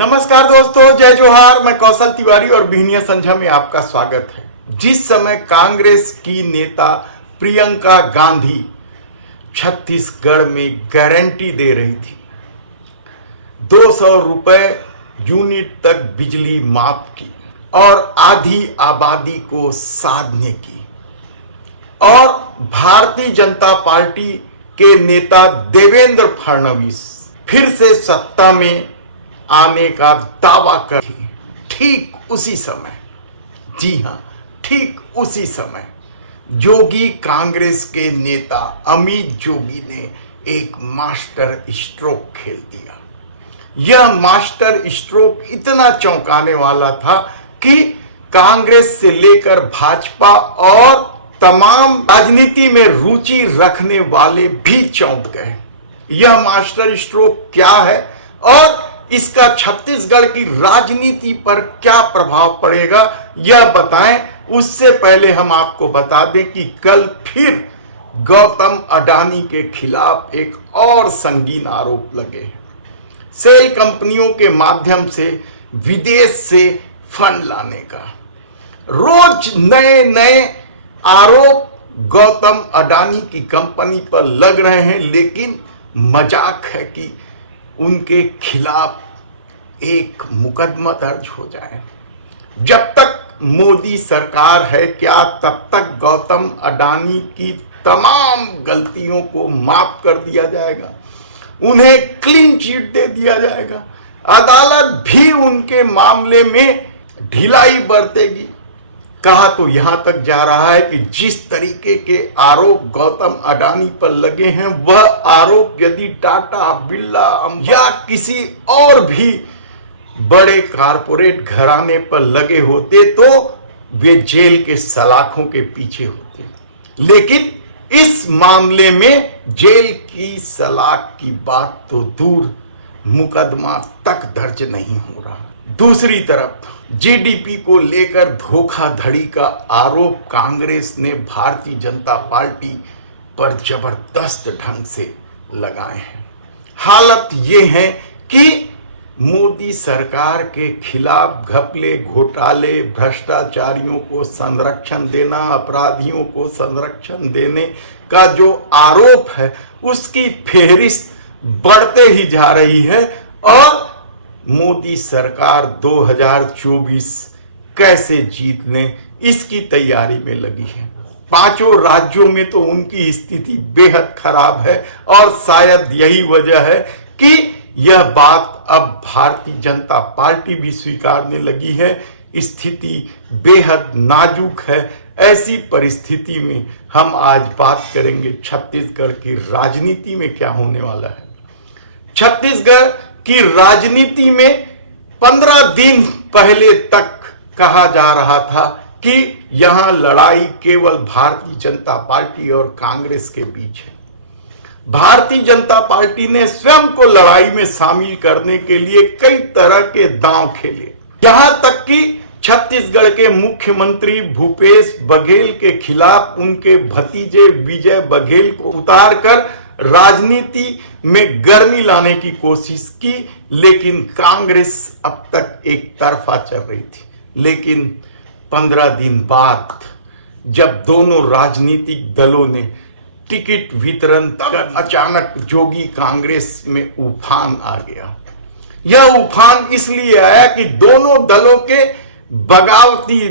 नमस्कार दोस्तों, जय जोहार। मैं कौशल तिवारी और बिहनिया संझा में आपका स्वागत है। जिस समय कांग्रेस की नेता प्रियंका गांधी छत्तीसगढ़ में गारंटी दे रही थी 200 रुपए यूनिट तक बिजली माफ की और आधी आबादी को साधने की, और भारतीय जनता पार्टी के नेता देवेंद्र फडणवीस फिर से सत्ता में आने का दावा कर, ठीक उसी समय, जी हां, ठीक उसी समय जोगी कांग्रेस के नेता अमित जोगी ने एक मास्टर स्ट्रोक खेल दिया। यह मास्टर स्ट्रोक इतना चौंकाने वाला था कि कांग्रेस से लेकर भाजपा और तमाम राजनीति में रुचि रखने वाले भी चौंक गए। यह मास्टर स्ट्रोक क्या है और इसका छत्तीसगढ़ की राजनीति पर क्या प्रभाव पड़ेगा, यह बताएं। उससे पहले हम आपको बता दें कि कल फिर गौतम अडानी के खिलाफ एक और संगीन आरोप लगे हैं। सेल कंपनियों के माध्यम से विदेश से फंड लाने का रोज नए नए आरोप गौतम अडानी की कंपनी पर लग रहे हैं, लेकिन मजाक है कि उनके खिलाफ एक मुकदमा दर्ज हो जाए। जब तक मोदी सरकार है क्या, तब तक गौतम अडानी की तमाम गलतियों को माफ कर दिया जाएगा, उन्हें क्लीन चिट दे दिया जाएगा। अदालत भी उनके मामले में ढिलाई बरतेगी। कहा तो यहां तक जा रहा है कि जिस तरीके के आरोप गौतम अडानी पर लगे हैं, वह आरोप यदि टाटा, बिरला या किसी और भी बड़े कारपोरेट घराने पर लगे होते तो वे जेल के सलाखों के पीछे होते, लेकिन इस मामले में जेल की सलाख की बात तो दूर, मुकदमा तक दर्ज नहीं हो रहा। दूसरी तरफ जीडीपी को लेकर धोखाधड़ी का आरोप कांग्रेस ने भारतीय जनता पार्टी पर जबरदस्त ढंग से लगाए हैं। हालत यह है कि मोदी सरकार के खिलाफ घपले, घोटाले, भ्रष्टाचारियों को संरक्षण देना, अपराधियों को संरक्षण देने का जो आरोप है, उसकी फेहरिस्त बढ़ते ही जा रही है और मोदी सरकार 2024 कैसे जीत ले, इसकी तैयारी में लगी है। पांचों राज्यों में तो उनकी स्थिति बेहद खराब है और शायद यही वजह है कि यह बात अब भारतीय जनता पार्टी भी स्वीकारने लगी है। स्थिति बेहद नाजुक है। ऐसी परिस्थिति में हम आज बात करेंगे छत्तीसगढ़ की राजनीति में क्या होने वाला है। छत्तीसगढ़ की राजनीति में 15 दिन पहले तक कहा जा रहा था कि यहां लड़ाई केवल भारतीय जनता पार्टी और कांग्रेस के बीच है। भारतीय जनता पार्टी ने स्वयं को लड़ाई में शामिल करने के लिए कई तरह के दांव खेले, यहां तक कि छत्तीसगढ़ के मुख्यमंत्री भूपेश बघेल के खिलाफ उनके भतीजे विजय बघेल को उतारकर राजनीति में गर्मी लाने की कोशिश की, लेकिन कांग्रेस अब तक एक तरफा चल रही थी। लेकिन 15 दिन बाद जब दोनों राजनीतिक दलों ने टिकट वितरण कर अचानक जोगी कांग्रेस में उफान आ गया। यह उफान इसलिए आया कि दोनों दलों के बगावती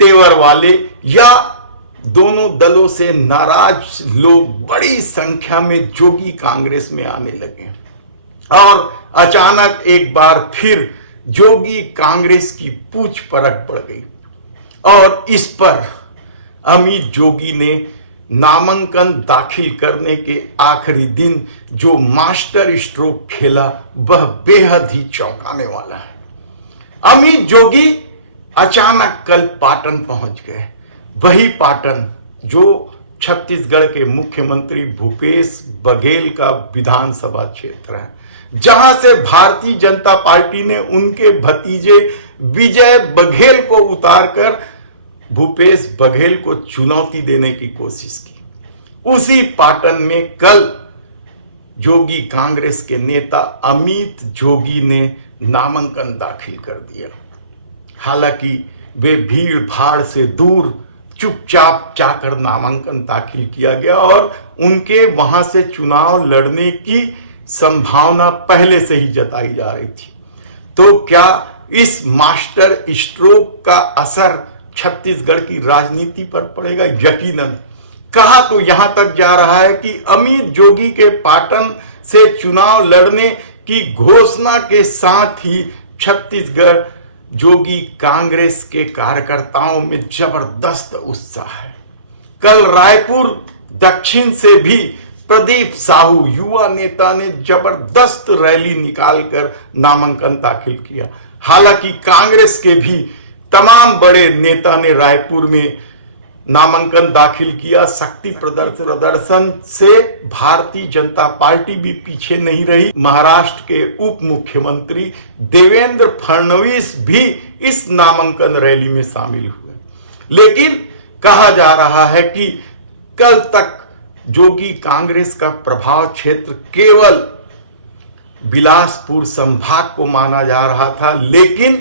तेवर वाले या दोनों दलों से नाराज लोग बड़ी संख्या में जोगी कांग्रेस में आने लगे और अचानक एक बार फिर जोगी कांग्रेस की पूछ परख बढ़ गई और इस पर अमित जोगी ने नामांकन दाखिल करने के आखिरी दिन जो मास्टर स्ट्रोक खेला, वह बेहद ही चौंकाने वाला है। अमित जोगी अचानक कल पाटन पहुंच गए, वही पाटन जो छत्तीसगढ़ के मुख्यमंत्री भूपेश बघेल का विधानसभा क्षेत्र है, जहां से भारतीय जनता पार्टी ने उनके भतीजे विजय बघेल को उतारकर भूपेश बघेल को चुनौती देने की कोशिश की। उसी पाटन में कल जोगी कांग्रेस के नेता अमित जोगी ने नामांकन दाखिल कर दिया। हालांकि वे भीड़ भाड़ से दूर चुपचाप जाकर नामांकन दाखिल किया गया और उनके वहां से चुनाव लड़ने की संभावना पहले से ही जताई जा रही थी। तो क्या इस मास्टर स्ट्रोक का असर छत्तीसगढ़ की राजनीति पर पड़ेगा? यकीनन। कहा तो यहां तक जा रहा है कि अमित जोगी के पाटन से चुनाव लड़ने की घोषणा के साथ ही छत्तीसगढ़ जोगी कांग्रेस के कार्यकर्ताओं में जबरदस्त उत्साह है। कल रायपुर दक्षिण से भी प्रदीप साहू युवा नेता ने जबरदस्त रैली निकालकर नामांकन दाखिल किया। हालांकि कांग्रेस के भी तमाम बड़े नेता ने रायपुर में नामांकन दाखिल किया। शक्ति प्रदर्शन से भारतीय जनता पार्टी भी पीछे नहीं रही। महाराष्ट्र के उप मुख्यमंत्री देवेंद्र फडणवीस भी इस नामांकन रैली में शामिल हुए। लेकिन कहा जा रहा है कि कल तक जोगी कांग्रेस का प्रभाव क्षेत्र केवल बिलासपुर संभाग को माना जा रहा था, लेकिन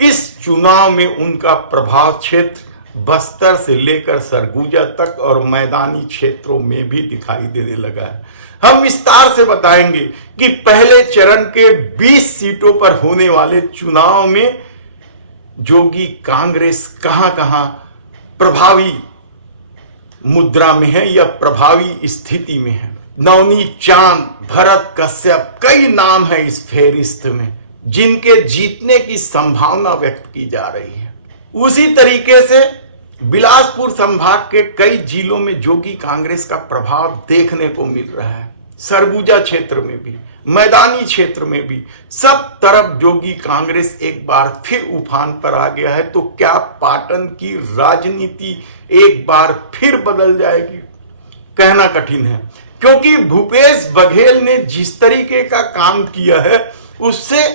इस चुनाव में उनका प्रभाव क्षेत्र बस्तर से लेकर सरगुजा तक और मैदानी क्षेत्रों में भी दिखाई देने लगा है। हम विस्तार से बताएंगे कि पहले चरण के 20 सीटों पर होने वाले चुनाव में जोगी कांग्रेस कहां-कहां प्रभावी मुद्रा में है या प्रभावी स्थिति में है। नवनीत चांद, भरत कश्यप, कई नाम है इस फेरिस्त में जिनके जीतने की संभावना व्यक्त की जा रही है। उसी तरीके से बिलासपुर संभाग के कई जिलों में जोगी कांग्रेस का प्रभाव देखने को मिल रहा है। सरगुजा क्षेत्र में भी, मैदानी क्षेत्र में भी, सब तरफ जोगी कांग्रेस एक बार फिर उफान पर आ गया है। तो क्या पाटन की राजनीति एक बार फिर बदल जाएगी? कहना कठिन है, क्योंकि भूपेश बघेल ने जिस तरीके का काम किया है उससे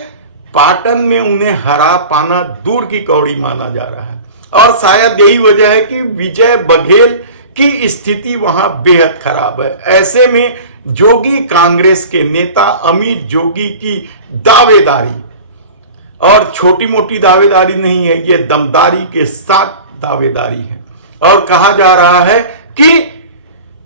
पाटन में उन्हें हरा पाना दूर की कौड़ी माना जा रहा है। और शायद यही वजह है कि विजय बघेल की स्थिति वहां बेहद खराब है। ऐसे में जोगी कांग्रेस के नेता अमित जोगी की दावेदारी, और छोटी मोटी दावेदारी नहीं है, ये दमदारी के साथ दावेदारी है। और कहा जा रहा है कि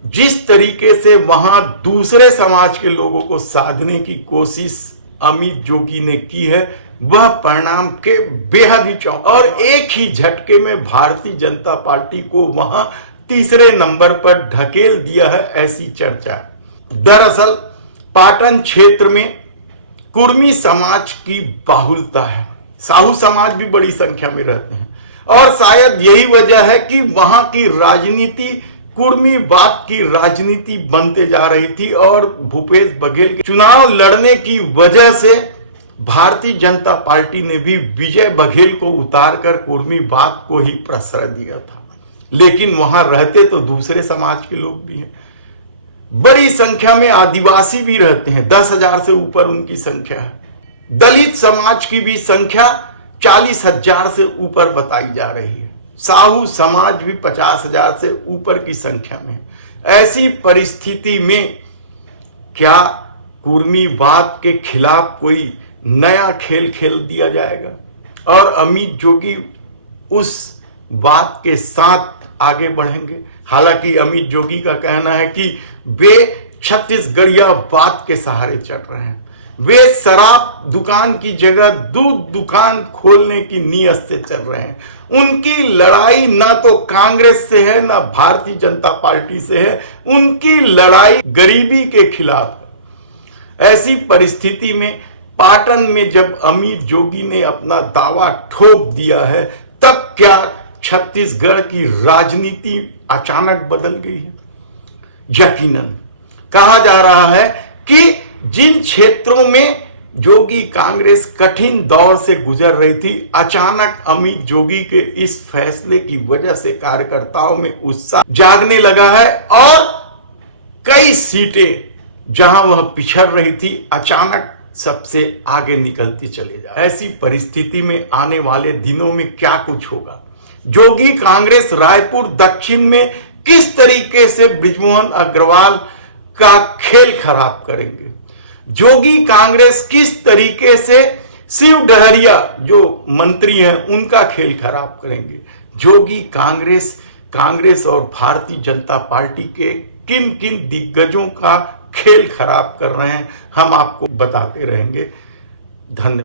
जिस तरीके से वहां दूसरे समाज के लोगों को साधने की कोशिश अमित जोगी ने की है, वह परिणाम के बेहद ही और एक ही झटके में भारतीय जनता पार्टी को वहां तीसरे नंबर पर ढकेल दिया है, ऐसी चर्चा। दरअसल पाटन क्षेत्र में कुर्मी समाज की बाहुलता है, साहू समाज भी बड़ी संख्या में रहते हैं, और शायद यही वजह है कि वहां की राजनीति कुर्मीवाद की राजनीति बनते जा रही थी। और भूपेश बघेल के चुनाव लड़ने की वजह से भारतीय जनता पार्टी ने भी विजय बघेल को उतारकर कुर्मीवाद को ही प्रश्रय दिया था। लेकिन वहां रहते तो दूसरे समाज के लोग भी हैं, बड़ी संख्या में आदिवासी भी रहते हैं, 10,000 से ऊपर उनकी संख्या है। दलित समाज की भी संख्या 40,000 से ऊपर बताई जा रही है। साहू समाज भी 50,000 से ऊपर की संख्या में। ऐसी परिस्थिति में क्या कुर्मीवाद के खिलाफ कोई नया खेल खेल दिया जाएगा और अमित जोगी उस बात के साथ आगे बढ़ेंगे? हालांकि अमित जोगी का कहना है कि वे छत्तीसगढ़िया बात के सहारे चल रहे हैं। वे शराब दुकान की जगह दूध दुकान खोलने की नीयत से चल रहे हैं। उनकी लड़ाई ना तो कांग्रेस से है ना भारतीय जनता पार्टी से है, उनकी लड़ाई गरीबी के खिलाफ है। ऐसी परिस्थिति में पाटन में जब अमित जोगी ने अपना दावा ठोक दिया है, तब क्या छत्तीसगढ़ की राजनीति अचानक बदल गई है? यकीनन। कहा जा रहा है कि जिन क्षेत्रों में जोगी कांग्रेस कठिन दौर से गुजर रही थी, अचानक अमित जोगी के इस फैसले की वजह से कार्यकर्ताओं में उत्साह जागने लगा है और कई सीटें जहां वह पिछड़ रही थी, अचानक सबसे आगे निकलती चले जा। ऐसी परिस्थिति में आने वाले दिनों में क्या कुछ होगा? जोगी कांग्रेस रायपुर दक्षिण में किस तरीके से बृजमोहन अग्रवाल का खेल खराब करेंगे? जोगी कांग्रेस किस तरीके से शिव डहरिया जो मंत्री हैं उनका खेल खराब करेंगे। जोगी कांग्रेस और भारतीय जनता पार्टी के किन किन दिग्गजों का खेल खराब कर रहे हैं हम आपको बताते रहेंगे। धन्यवाद।